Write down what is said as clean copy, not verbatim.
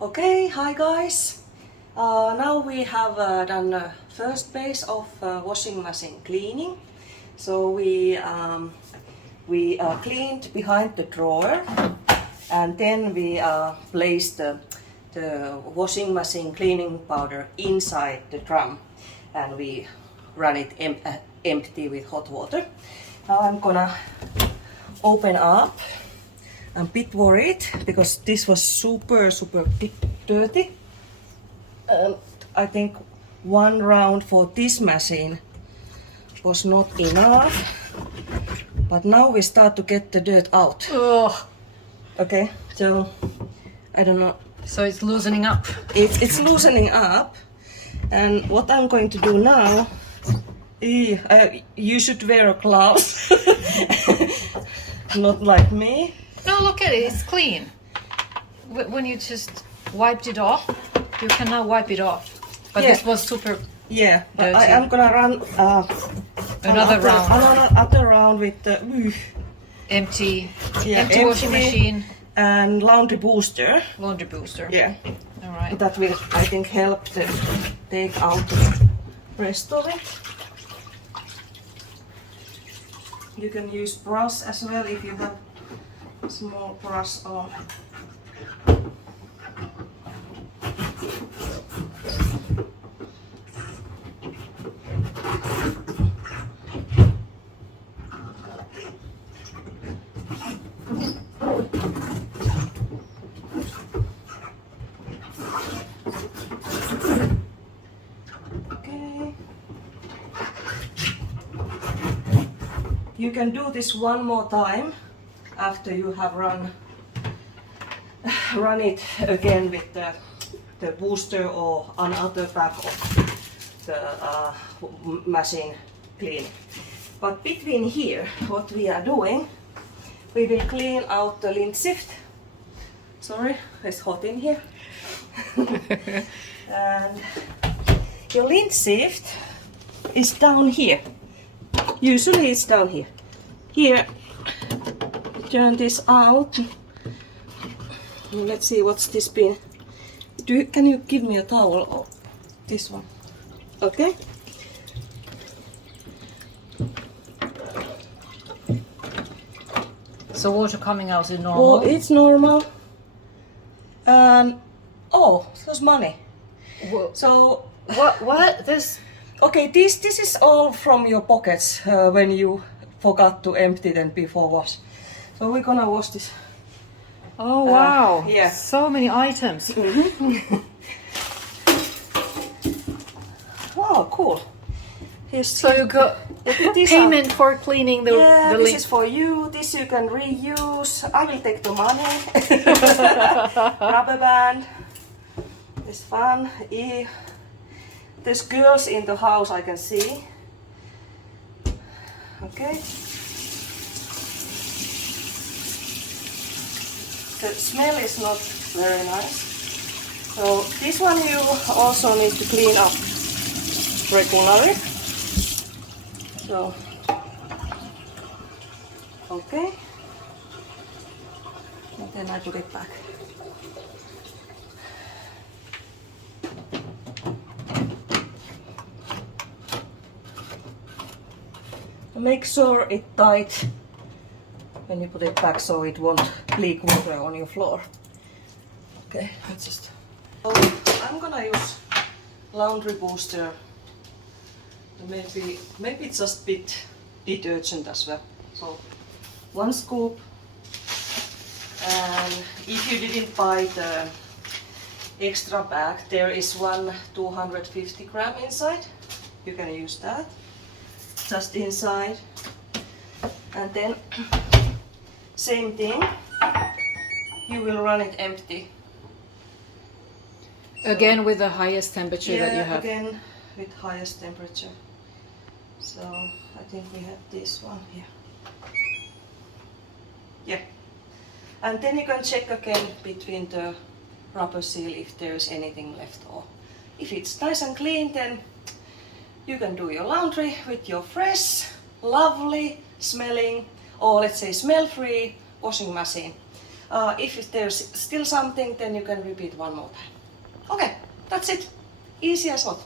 Okay, hi guys. Now we have done the first phase of washing machine cleaning. So we cleaned behind the drawer, and then we placed the washing machine cleaning powder inside the drum, and we run it empty with hot water. Now I'm gonna open up. I'm a bit worried because this was super dirty, and I think one round for this machine was not enough, but now we start to get the dirt out. Ugh. Okay, so I don't know. So it's loosening up. It's loosening up, and what I'm going to do now, you should wear a gloves, not like me. No, look at it, it's clean. When you just wiped it off, you can now wipe it off. But Yeah. this was super Yeah, but dirty. I am gonna run Another round. Another round with the empty empty washing machine, and laundry booster. laundry booster. Yeah, All right. that will, I think, help to take out the rest of it. You can use brush as well if you have small brush on. Okay. You can do this one more time after you have run it again with the booster or another pack of the machine cleaning. But between here, what we are doing, we will clean out the lint sift. Sorry, it's hot in here. And your lint sift is down here. Usually it's down here. Here, turn this out. Let's see what's this been. Can you give me a towel? Oh, this one. Okay. So water coming out is normal. Oh, it's normal. Oh, there's money. So What? This? okay, this is all from your pockets when you forgot to empty them before wash. So we're gonna wash this. Oh wow! yeah. So many items. Oh, cool. Here's So you got these payment for cleaning the yeah, the this lint. is for you. This you can reuse. I will take the money. Rubber band. It's fun. There's girls in the house, I can see. Okay. The smell is not very nice. So this one you also need to clean up regularly. So, okay. And then I put it back. Make sure it's tight when you put it back so it won't leak water on your floor. Okay, let's just... Oh, I'm gonna use laundry booster. Maybe it's just a bit detergent as well. So 1 scoop. And if you didn't buy the extra bag, there is one 250 gram inside. You can use that. Just inside, and then same thing, you will run it empty. Again with the highest temperature that you have. Again with highest temperature. So I think we have this one here. Yeah, and then you can check again between the rubber seal if there is anything left, or if it's nice and clean, then you can do your laundry with your fresh, lovely smelling, or let's say smell-free washing machine. If there's still something, then you can repeat one more time. Okay, that's it. Easy as what?